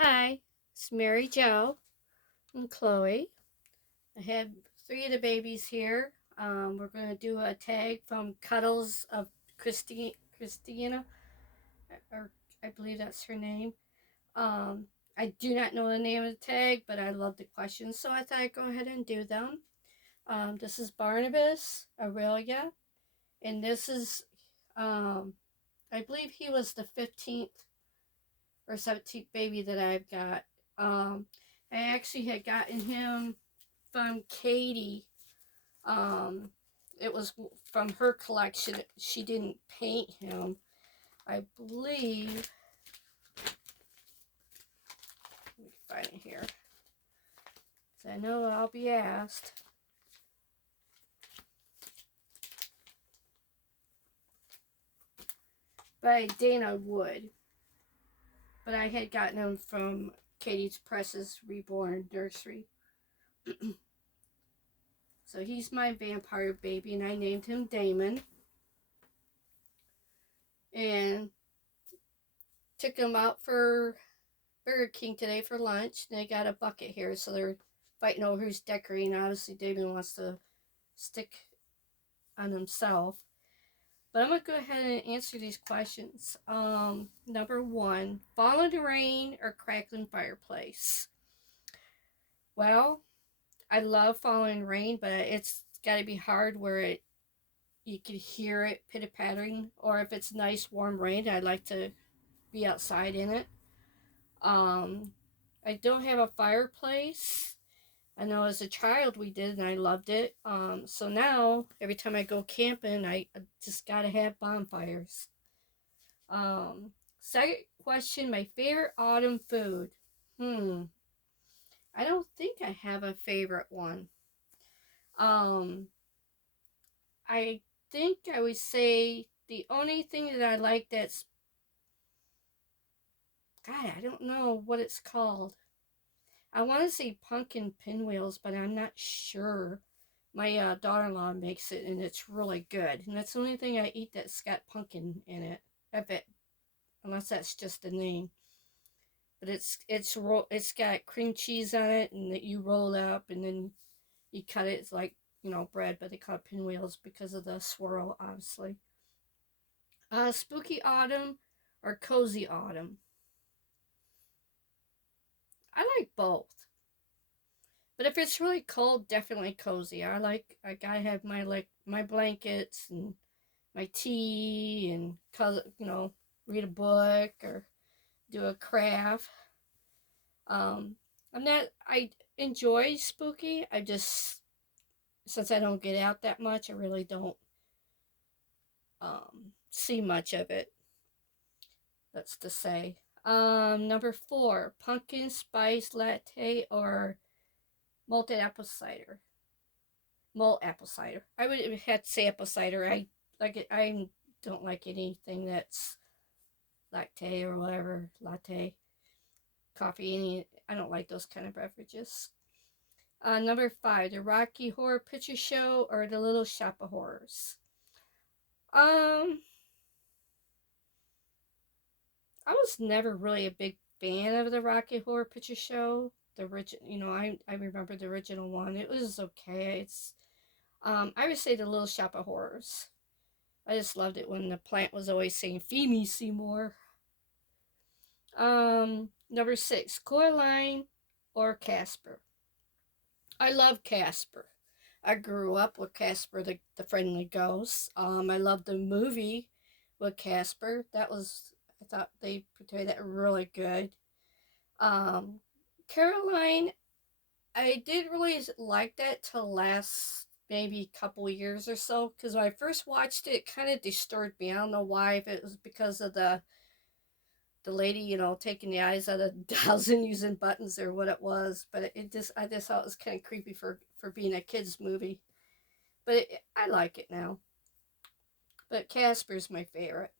Hi, it's Mary Jo and Chloe. I have three of the babies here. We're going to do a tag from Cuddles of Christina, or I believe that's her name. Um, I do not know the name of the tag, but I love the questions, so I thought I'd go ahead and do them. This is Barnabas, Aurelia, and this is, um, I believe he was the 15th or 17th baby that I've got. Um, I actually had gotten him from Katie. Um, it was from her collection. She didn't paint him, I believe. Let me find it here. So I know I'll be asked. By Dana Wood. But I had gotten him from Katie's Press's Reborn Nursery. So he's my vampire baby, and I named him Damon. And took him out for Burger King today for lunch. They got a bucket here, so they're fighting over who's decorating. Obviously, Damon wants to stick on himself. But I'm going to go ahead and answer these questions. Number one, falling rain or crackling fireplace? Well, I love falling rain, but it's got to be hard where you can hear it pitter-pattering. Or if it's nice warm rain, I like to be outside in it. Um, I don't have a fireplace. I know as a child we did, and I loved it. So now every time I go camping, I just gotta have bonfires. Second question: my favorite autumn food. Hmm. I don't think I have a favorite one. Um, I think I would say the only thing that I like that's God, I don't know what it's called. I want to say pumpkin pinwheels, but I'm not sure. My daughter-in-law makes it, and it's really good. And that's the only thing I eat that's got pumpkin in it. If it, unless that's just the name. But it's got cream cheese on it, and that you roll it up, and then you cut it. It's like bread, but they call it pinwheels because of the swirl, obviously. Spooky autumn or cozy autumn? I like both. But if it's really cold, definitely cozy. I gotta have my blankets and my tea and read a book or do a craft. Um, I enjoy spooky. I just since I don't get out that much, I really don't see much of it. That's to say. Number four, pumpkin spice latte or malted apple cider. Malt apple cider. I would have to say apple cider. I like it. I don't like anything that's latte or whatever latte coffee. I don't like those kind of beverages. Number five, the Rocky Horror Picture Show or the Little Shop of Horrors. Um, I was never really a big fan of the Rocky Horror Picture Show. The original, I remember the original one. It was okay. I would say the Little Shop of Horrors. I just loved it when the plant was always saying, "Feed me, Seymour." Number six, Coraline or Casper. I love Casper. I grew up with Casper the Friendly Ghost. I loved the movie with Casper. I thought they portrayed that really good. Um, Caroline, I did really like that till last maybe couple years or so because when I first watched it, it kind of disturbed me. I don't know why, if it was because of the lady, taking the eyes out of dolls and using buttons or what it was, but I just thought it was kind of creepy for being a kids movie. But I like it now. But Casper's my favorite.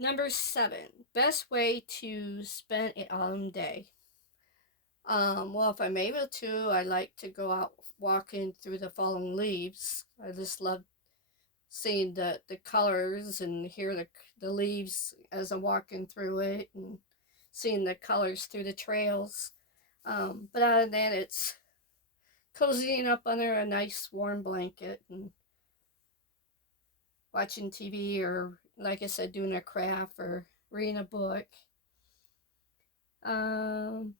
Number seven, best way to spend an autumn day. Well, if I'm able to, I like to go out walking through the fallen leaves. I just love seeing the colors and hear the leaves as I'm walking through it, and seeing the colors through the trails. But other than that, it's cozying up under a nice warm blanket and watching TV or, like I said, doing a craft or reading a book. Um,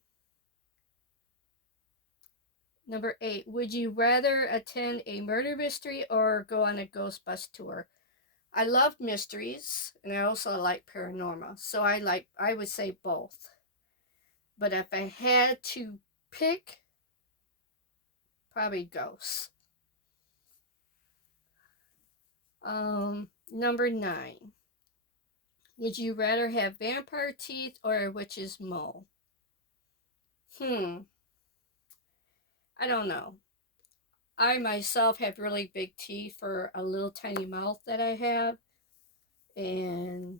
Number 8, would you rather attend a murder mystery or go on a ghost bus tour? I love mysteries and I also like paranormal. So I would say both. But if I had to pick, probably ghosts. Number 9. Would you rather have vampire teeth or a witch's mole? I don't know. I myself have really big teeth for a little tiny mouth that I have. And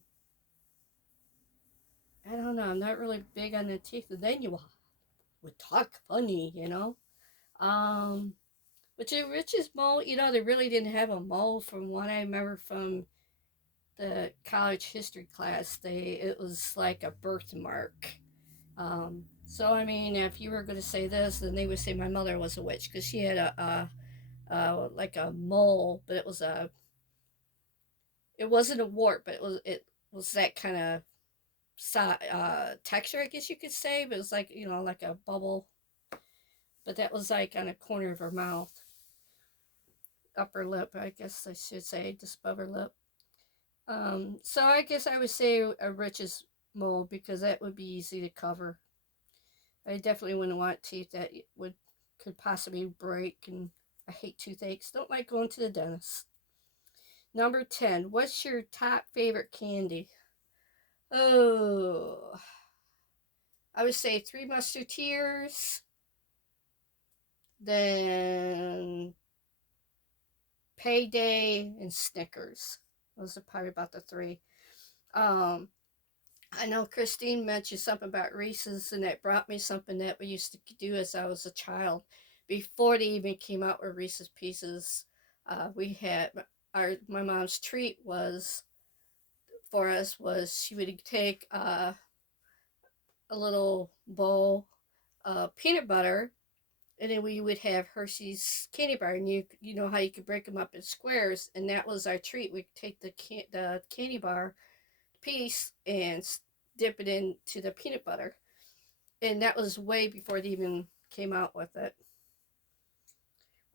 I don't know, I'm not really big on the teeth. And then you would talk funny, you know? Um, but the richest mole, they really didn't have a mole from what I remember from the college history class. It was like a birthmark. So I mean, if you were going to say this, then they would say my mother was a witch because she had like a mole, but it wasn't a wart, but it was that kind of texture, I guess you could say, but it was like like a bubble, but that was like on a corner of her mouth, upper lip, I guess I should say, just above her lip. So I guess I would say a rich's mole because that would be easy to cover. I definitely wouldn't want teeth that could possibly break, and I hate toothaches. Don't like going to the dentist. Number 10. What's your top favorite candy? Oh, I would say Three Musketeers, then Payday, and Snickers. Those are probably about the three. Um, I know Christine mentioned something about Reese's, and that brought me something that we used to do as I was a child. Before they even came out with Reese's Pieces, we had my mom's treat was for us was she would take a little bowl of peanut butter, and then we would have Hershey's candy bar, and you know how you could break them up in squares, and that was our treat. We'd take the candy bar piece and dip it into the peanut butter, and that was way before they even came out with it.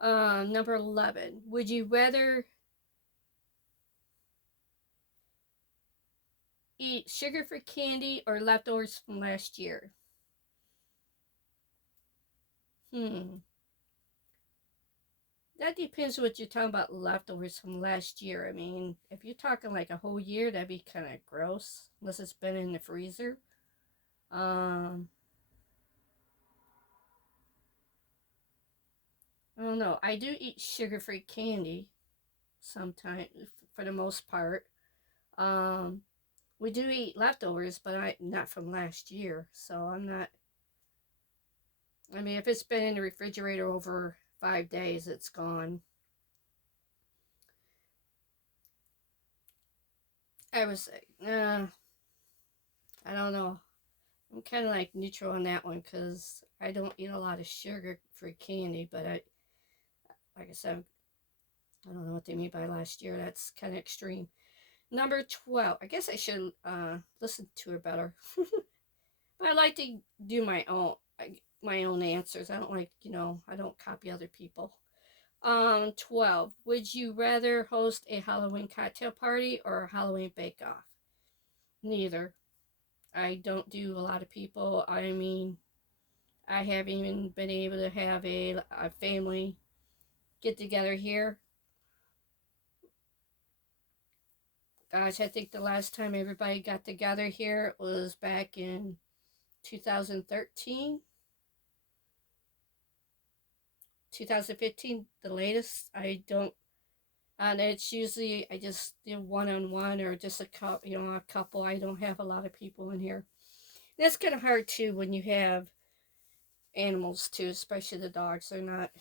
Number 11. Would you rather eat sugar-free candy or leftovers from last year? Hmm. That depends what you're talking about, leftovers from last year. I mean, if you're talking like a whole year, that'd be kind of gross, unless it's been in the freezer. Um, I don't know. I do eat sugar-free candy sometimes, for the most part. Um, we do eat leftovers, but not from last year. So I'm not. I mean, if it's been in the refrigerator over 5 days, it's gone. I was, I don't know. I'm kind of like neutral on that one because I don't eat a lot of sugar-free candy. But like I said, I don't know what they mean by last year. That's kind of extreme. Number 12. I guess I should listen to her better. But I like to do my own answers. I don't like, I don't copy other people. 12. Would you rather host a Halloween cocktail party or a Halloween bake off? Neither. I don't do a lot of people. I mean, I haven't even been able to have a family get together here. Gosh, I think the last time everybody got together here was back in 2013, 2015, the latest. I don't, and it's usually I just do one on one or just a couple. I don't have a lot of people in here. And it's kind of hard too when you have animals too, especially the dogs. They're not.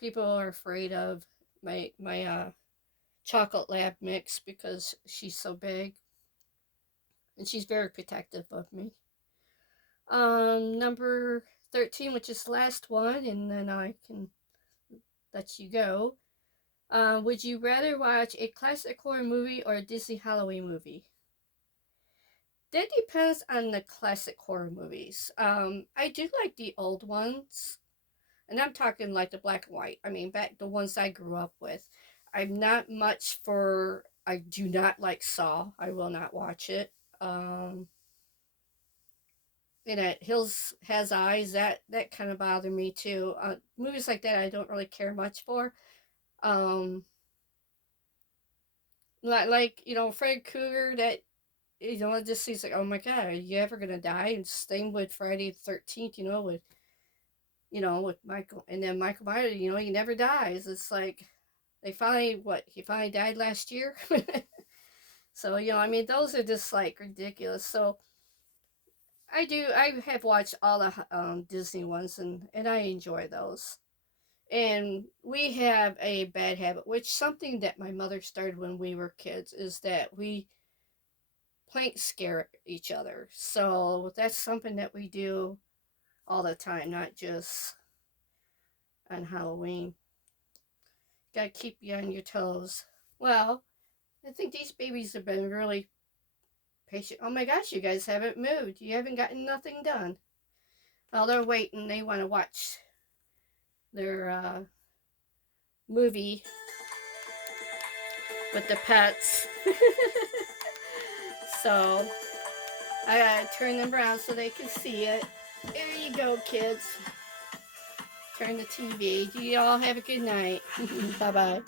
People are afraid of my chocolate lab mix because she's so big. and she's very protective of me. Number 13, which is the last one, and then I can let you go. Would you rather watch a classic horror movie or a Disney Halloween movie? That depends on the classic horror movies. I do like the old ones, and I'm talking like the black and white. I mean, back the ones I grew up with. I'm not much for. I do not like Saw. I will not watch it. Um, and at Hills Has Eyes, that kind of bothered me too. Movies like that I don't really care much for. Um, like Fred Krueger. That it just seems like, oh my god, are you ever gonna die? And same with Friday the 13th. With Michael, and then Michael Myers. He never dies. It's like he finally died last year. So I mean, those are just like ridiculous. So I have watched all the Disney ones, and I enjoy those. And we have a bad habit, which something that my mother started when we were kids, is that we plank scare each other. So that's something that we do all the time, not just on Halloween. Gotta keep you on your toes. Well, I think these babies have been really patient. Oh my gosh, you guys haven't moved. You haven't gotten nothing done. Well, they're waiting. They want to watch their movie with the pets. So I gotta turn them around so they can see it. There you go, kids. Turn the TV. You all have a good night. Bye bye.